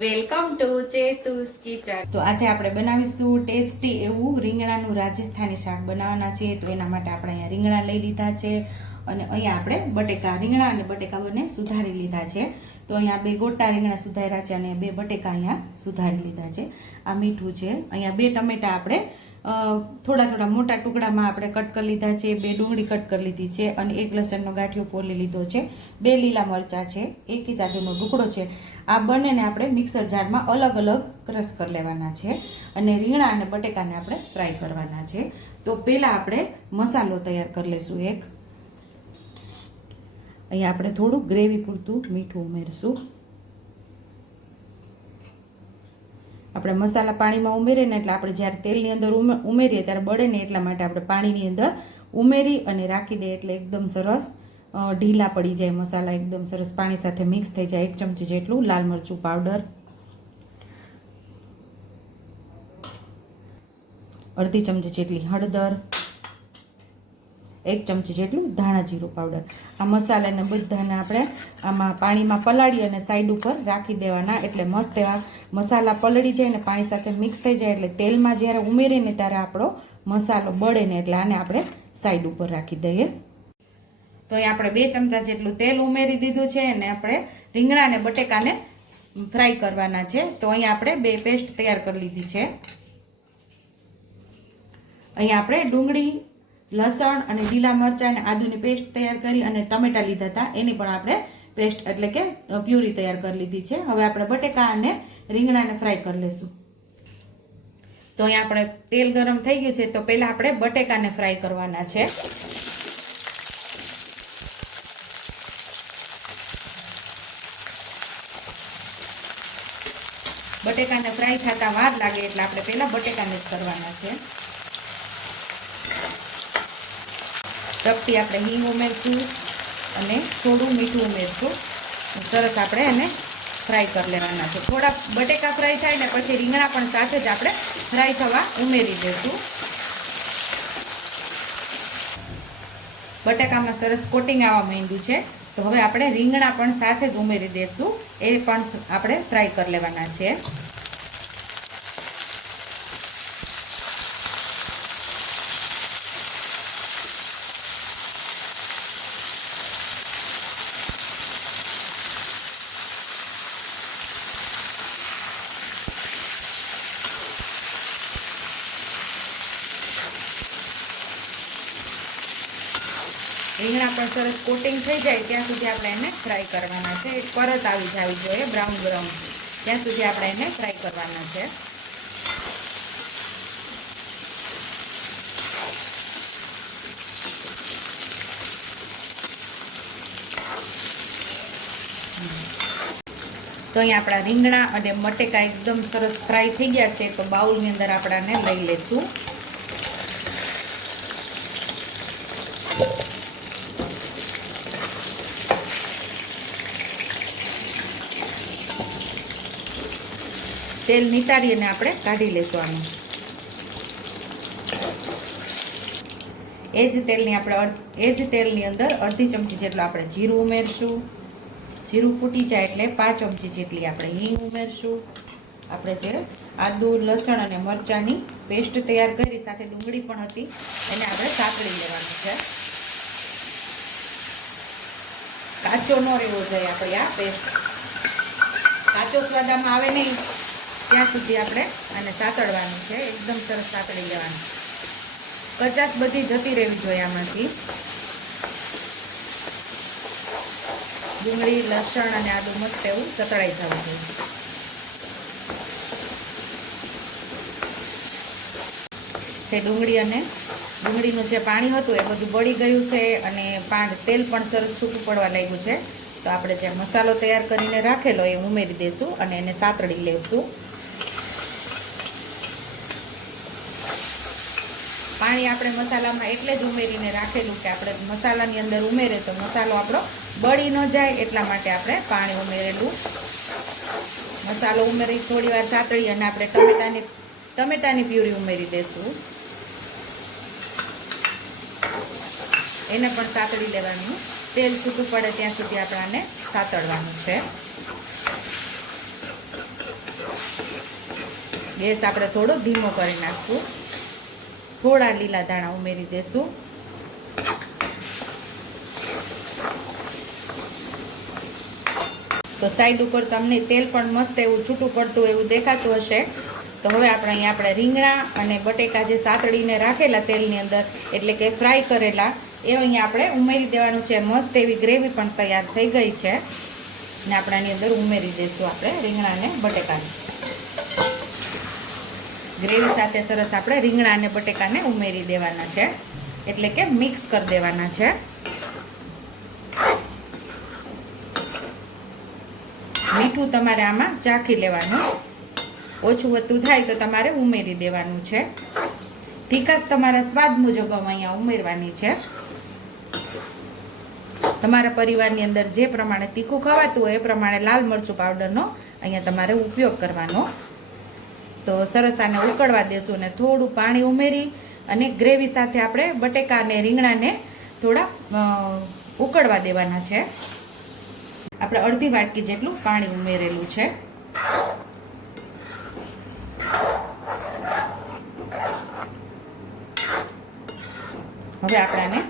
Welcome to ચેતુસ kitchen. તો આજે આપણે બનાવીશું ટેસ્ટી એવું રીંગણાનું રાજસ્થાની શાક બનાવવાના છે. તો એના માટે આપણે અહીંયા રીંગણા લઈ લીધા છે. અને અહીંયા આપણે બટેકા રીંગણા અને બટેકા બંને સુધારી લીધા છે. તો અહીંયા બે ગોટા રીંગણા સુધાર્યા છે અને બે બટેકા અહીંયા સુધારી લીધા છે. આ મીઠું છે. અહીંયા બે ટમેટા આપણે થોડા થોડા મોટા ટુકડામાં આપણે કટ કરી લીધા છે. બે ડુંગળી કટ કરી લીધી છે અને એક લસણનો ગાંઠિયો ફોલી લીધો છે. બે લીલા મરચાં છે. એક જાતિનો ટુકડો છે. આ બંનેને આપણે મિક્સર જારમાં અલગ અલગ ક્રશ કરી લેવાના છે અને રીંગણા અને બટેકાને આપણે ફ્રાય કરવાના છે. તો પહેલાં આપણે મસાલો તૈયાર કરી લઈશું એક. અહીંયા આપણે થોડુંક ગ્રેવી પૂરતું મીઠું ઉમેરશું. આપણે મસાલા પાણીમાં ઉમેરીએ ને એટલે આપણે જ્યારે તેલની અંદર ઉમે- ઉમેરીએ ત્યારે બળે ને એટલા માટે આપણે પાણીની અંદર ઉમેરી અને રાખી દઈએ એટલે એકદમ સરસ ઢીલા પડી જાય મસાલા, એકદમ સરસ પાણી સાથે મિક્સ થઈ જાય એક ચમચી જેટલું લાલ મરચું પાવડર. અડધી ચમચી જેટલી હળદર. એક ચમચી જેટલું ધાણા જીરું પાવડર આ મસાલાને બધાને આપણે આમાં પાણીમાં પલાળી અને સાઈડ ઉપર રાખી દેવાના. એટલે મસ્ત એવા મસાલા પલળી જાય ને પાણી સાથે મિક્સ થઈ જાય એટલે તેલમાં જ્યારે ઉમેરીને ત્યારે આપણો મસાલો બળે ને એટલે આને આપણે સાઈડ ઉપર રાખી દઈએ. તો એ આપણે બે ચમચા જેટલું તેલ ઉમેરી દીધું છે અને આપણે રીંગણાને બટેકાને ફ્રાય કરવાના છે. તો અહીંયા આપણે બે પેસ્ટ તૈયાર કરી લીધી છે. અહીંયા આપણે ડુંગળી લસણ અને લીલા મરચાં અને આદુની પેસ્ટ તૈયાર કરી અને ટમેટા લીધા હતા. એની પણ આપણે પેસ્ટ એટલે કે પ્યુરી તૈયાર કરી લીધી છે. હવે આપણે બટેકા અને રીંગણાને ફ્રાય કરી લઈશું. તો અહીંયા આપણે તેલ ગરમ થઈ ગયું છે, તો પહેલાં આપણે બટેકાને ફ્રાય કરવાના છે. બટેકાને ફ્રાય થતા વાર લાગે એટલે આપણે પહેલાં બટેકાને જ કરવાના છે. ચપટી આપણે હિંગ ઉમેરશું અને થોડું મીઠું ઉમેરશું. સરસ આપણે એને ફ્રાય કરી લેવાના છે. થોડા બટેકા ફ્રાય થાય ને પછી રીંગણા પણ સાથે જ આપણે ફ્રાય થવા ઉમેરી દઈશું બટાકામાં સરસ કોટિંગ આવવા માંડ્યું છે. તો હવે આપણે રીંગણા પણ સાથે જ ઉમેરી દઈશું એ પણ આપણે ફ્રાય કરી લેવાના છે. રીંગણા પણ સરસ કોટિંગ થઈ જાય ત્યાં સુધી આપણે એને ફ્રાય કરવાના છે. પરત આવી જવી જોઈએ, બ્રાઉન બ્રાઉન. ત્યાં સુધી આપણે એને ફ્રાય કરવાના છે. તો અહીંયા આપણા રીંગણા અને મટેકા એકદમ સરસ ફ્રાય થઈ ગયા છે, તો બાઉલની અંદર આપણાને લઈ લઈશું તેલ નિતારી અને આપણે કાઢી લેશું એ જ તેલની આપણે એ જ તેલની અંદર અડધી ચમચી જેટલું આપણે જીરું ઉમેરશું. જીરું ફૂટી જાય એટલે પાંચ ચમચી જેટલી આપણે હિંગ ઉમેરશું. આપણે જે આદુ, લસણ અને મરચાંની પેસ્ટ તૈયાર કરી સાથે ડુંગળી પણ હતી, એને આપણે સાંકળી લેવાનું છે. કાચો ન રહેવો જોઈએ આપણે આ પેસ્ટ. કાચો સ્વાદામાં આવે નહીં. ત્યાં સુધી આપણે આને સાતળવાનું છે, એકદમ સરસ સાતળી લેવાનું. કચાશ બધી જતી રહેવી જોઈએ આમાંથી. ડુંગળી, લસણ અને આદુ મસ્ત એવું સતળાઈ જવું જોઈએ. તે ડુંગળી અને ડુંગળીનું જે પાણી હતું એ બધું બળી ગયું છે અને પાન તેલ પણ સરસ છૂટું પડવા લાગ્યું છે. તો આપણે જે મસાલો તૈયાર કરીને રાખેલો એ ઉમેરી દઈશું અને એને સાતળી લેશું. પાણી આપણે મસાલામાં એટલે જ ઉમેરીને રાખેલું કે આપણે મસાલાની અંદર ઉમેરે તો મસાલો આપણો બળી ન જાય એટલા માટે આપણે પાણી ઉમેરેલું. મસાલો ઉમેરી થોડી વાર સાતળી અને આપણે ટમેટાની ટમેટાની પ્યુરી ઉમેરી દઈશું એને પણ સાતળી લેવાનું. તેલ છૂટું પડે ત્યાં સુધી આપણે આને સાતળવાનું છે. ગેસ આપણે થોડો ધીમો કરી નાખશું. થોડા લીલા ધાણા ઉમેરી દેશું. તો સાઈડ ઉપર તમને તેલ પણ મસ્ત એવું છૂટું પડતું એવું દેખાતું હશે. તો હવે આપણે અહીંયા આપણે રીંગણા અને બટેકા જે સાતડીને રાખેલા તેલની અંદર, એટલે કે ફ્રાય કરેલા, એ અહીંયા આપણે ઉમેરી દેવાનું છે. મસ્ત એવી ગ્રેવી પણ તૈયાર થઈ ગઈ છે. ને આપણે આની અંદર ઉમેરી દઈશું આપણે રીંગણા અને બટેકાને. ગ્રેવી સાથે સરસ આપણે રીંગણા અને બટેકાને ઉમેરી દેવાના છે. એટલે કે મિક્સ કરી દેવાના છે. મીઠું તમારે આમાં ચાખી લેવાનું. ઓછું વધતું થાય તો તમારે ઉમેરી દેવાનું છે. તીખાશ તમારા સ્વાદ મુજબ અહીંયા ઉમેરવાની છે. તમારા પરિવારની અંદર જે પ્રમાણે તીખું ખવાતું હોય એ પ્રમાણે લાલ મરચું પાવડરનો અહીંયા તમારે ઉપયોગ કરવાનો. તો સરસ આને ઉકળવા દેશું અને થોડું પાણી ઉમેરી અને ગ્રેવી સાથે આપણે બટેકા અને રીંગણાને થોડા ઉકળવા દેવાના છે. આપણે અડધી વાટકી જેટલું પાણી ઉમેરેલું છે. હવે આપણે આને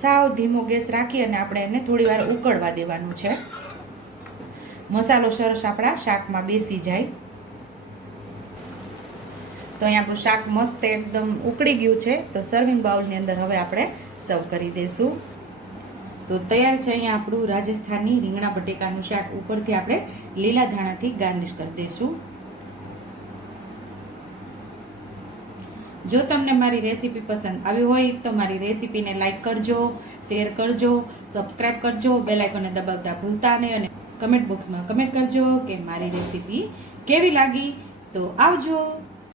સાવ ધીમો ગેસ રાખી અને આપણે એને થોડી વાર ઉકળવા દેવાનું છે. મસાલો સરસ આપણા શાકમાં બેસી જાય. તો અહીંયા આપણું શાક મસ્ત એકદમ ઉકળી ગયું છે. તો સર્વિંગ બાઉલની અંદર હવે આપણે સર્વ કરી દઈશું. તો તૈયાર છે અહીંયા આપણું રાજસ્થાની રીંગણા બટેકાનું શાક. ઉપરથી આપણે લીલા ધાણાથી ગાર્નિશ કરી દઈશું. જો તમને મારી રેસીપી પસંદ આવી હોય તો મારી રેસીપીને લાઇક કરજો, શેર કરજો, સબસ્ક્રાઇબ કરજો બેલાઇકોને દબાવતા ભૂલતા નહીં અને કમેન્ટ બોક્સમાં કમેન્ટ કરજો કે મારી રેસીપી કેવી લાગી. તો આવજો.